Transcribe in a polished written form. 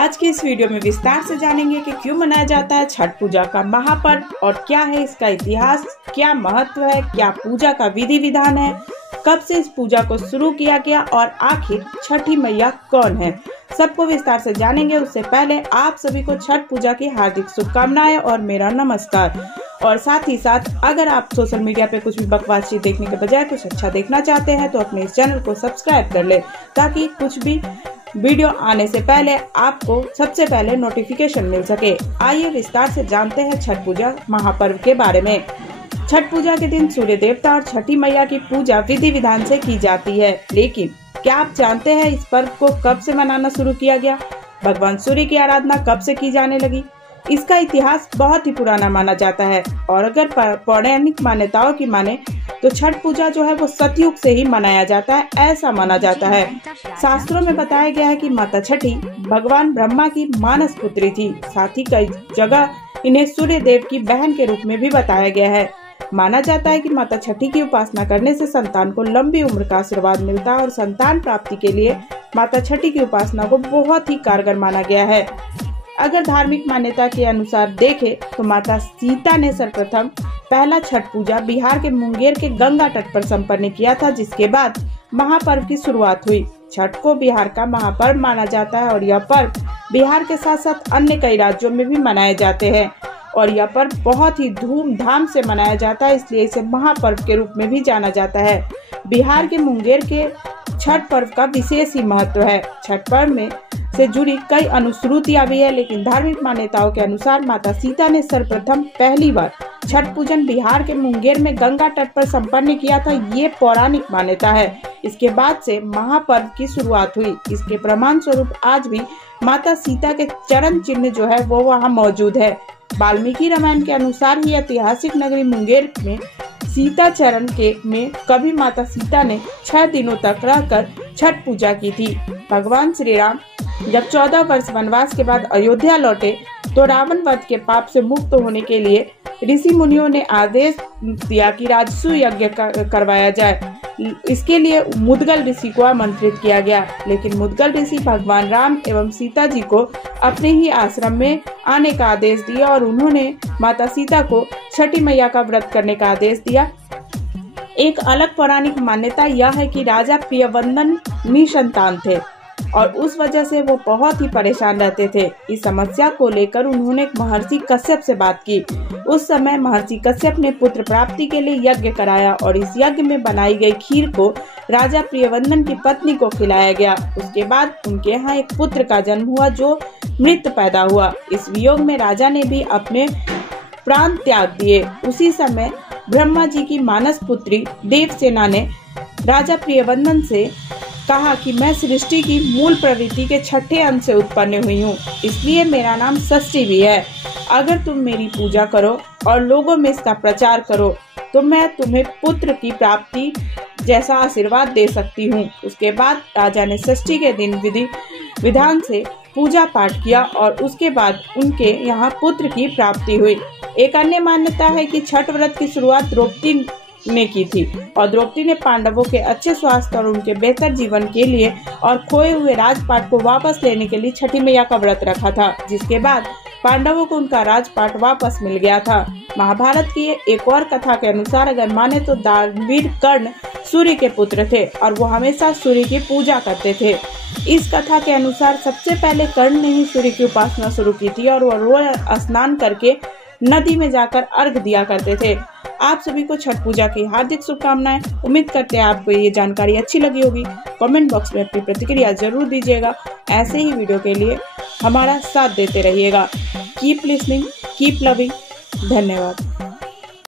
आज के इस वीडियो में विस्तार से जानेंगे कि क्यों मनाया जाता है छठ पूजा का महापर्व और क्या है इसका इतिहास, क्या महत्व है, क्या पूजा का विधि विधान है, कब से इस पूजा को शुरू किया गया और आखिर छठी मैया कौन है। सबको विस्तार से जानेंगे। उससे पहले आप सभी को छठ पूजा की हार्दिक शुभकामनाएं और मेरा नमस्कार। और साथ ही साथ अगर आप सोशल मीडिया पे कुछ भी बकवास चीज देखने के बजाय कुछ अच्छा देखना चाहते हैं तो अपने इस चैनल को सब्सक्राइब कर ले, ताकि कुछ भी वीडियो आने से पहले आपको सबसे पहले नोटिफिकेशन मिल सके। आइए विस्तार से जानते हैं छठ पूजा महापर्व के बारे में। छठ पूजा के दिन सूर्य देवता और छठी मैया की पूजा विधि विधान से की जाती है, लेकिन क्या आप जानते हैं इस पर्व को कब से मनाना शुरू किया गया? भगवान सूर्य की आराधना कब से की जाने लगी? इसका इतिहास बहुत ही पुराना माना जाता है और अगर पौराणिक मान्यताओं की माने तो छठ पूजा जो है वो सतयुग से ही मनाया जाता है, ऐसा माना जाता है। शास्त्रों में बताया गया है कि माता छठी भगवान ब्रह्मा की मानस पुत्री थी। साथ ही कई जगह इन्हें सूर्य देव की बहन के रूप में भी बताया गया है। माना जाता है कि माता छठी की उपासना करने से संतान को लंबी उम्र का आशीर्वाद मिलता है और संतान प्राप्ति के लिए माता छठी की उपासना को बहुत ही कारगर माना गया है। अगर धार्मिक मान्यता के अनुसार देखें तो माता सीता ने सर्वप्रथम पहला छठ पूजा बिहार के मुंगेर के गंगा तट पर संपन्न किया था, जिसके बाद महापर्व की शुरुआत हुई। छठ को बिहार का महापर्व माना जाता है और यह पर्व बिहार के साथ साथ अन्य कई राज्यों में भी मनाए जाते हैं और यह पर्व बहुत ही धूमधाम से मनाया जाता है, इसलिए इसे महापर्व के रूप में भी जाना जाता है। बिहार के मुंगेर के छठ पर्व का विशेष ही महत्व है। छठ पर्व में से जुड़ी कई अनुश्रुतियां भी है, लेकिन धार्मिक मान्यताओं के अनुसार माता सीता ने सर्वप्रथम पहली बार छठ पूजन बिहार के मुंगेर में गंगा तट पर संपन्न किया था। ये पौराणिक मान्यता है। इसके बाद से महापर्व की शुरुआत हुई। इसके प्रमाण स्वरूप आज भी माता सीता के चरण चिन्ह जो है वो वहाँ मौजूद है। वाल्मीकि रामायण के अनुसार ही ऐतिहासिक नगरी मुंगेर में सीता चरण में कभी माता सीता ने 6 दिनों तक रहकर छठ पूजा की थी। भगवान श्री राम जब 14 वर्ष वनवास के बाद अयोध्या लौटे तो रावण वध के पाप से मुक्त होने के लिए ऋषि मुनियों ने आदेश दिया कि राजसूय यज्ञ करवाया जाए। इसके लिए मुद्गल ऋषि को आमंत्रित किया गया, लेकिन मुद्गल ऋषि भगवान राम एवं सीता जी को अपने ही आश्रम में आने का आदेश दिया और उन्होंने माता सीता को छठी मैया का व्रत करने का आदेश दिया। एक अलग पौराणिक मान्यता यह है कि राजा प्रियवंदन निसंतान थे और उस वजह से वो बहुत ही परेशान रहते थे। इस समस्या को लेकर उन्होंने महर्षि कश्यप से बात की। उस समय महर्षि कश्यप ने पुत्र प्राप्ति के लिए यज्ञ कराया और इस यज्ञ में बनाई गई खीर को राजा प्रियवंदन की पत्नी को खिलाया गया। उसके बाद उनके यहाँ एक पुत्र का जन्म हुआ जो मृत पैदा हुआ। इस वियोग में राजा ने भी अपने प्राण त्याग दिए। उसी समय ब्रह्मा जी की मानस पुत्री देवसेना ने राजा प्रियवंदन से कहा कि मैं सृष्टि की मूल प्रवृत्ति के छठे अंश से उत्पन्न हुई हूँ, इसलिए मेरा नाम षष्ठी भी है। अगर तुम मेरी पूजा करो और लोगों में इसका प्रचार करो तो मैं तुम्हें पुत्र की प्राप्ति जैसा आशीर्वाद दे सकती हूँ। उसके बाद राजा ने षष्ठी के दिन विधि विधान से पूजा पाठ किया और उसके बाद उनके यहाँ पुत्र की प्राप्ति हुई। एक अन्य मान्यता है कि छठ व्रत की शुरुआत द्रौपदी ने की थी और द्रौपदी ने पांडवों के अच्छे स्वास्थ्य और उनके बेहतर जीवन के लिए और खोए हुए राजपाट को वापस लेने के लिए छठी मैया का व्रत रखा था, जिसके बाद पांडवों को उनका राजपाट वापस मिल गया था। महाभारत की एक और कथा के अनुसार अगर माने तो दानवीर कर्ण सूर्य के पुत्र थे और वो हमेशा सूर्य की पूजा करते थे। इस कथा के अनुसार सबसे पहले कर्ण ने ही सूर्य की उपासना शुरू की थी और वो रोज स्नान करके नदी में जाकर अर्घ दिया करते थे। आप सभी को छठ पूजा की हार्दिक शुभकामनाएं। उम्मीद करते हैं आपको ये जानकारी अच्छी लगी होगी। कमेंट बॉक्स में अपनी प्रतिक्रिया जरूर दीजिएगा। ऐसे ही वीडियो के लिए हमारा साथ देते रहिएगा। Keep listening, keep loving. धन्यवाद।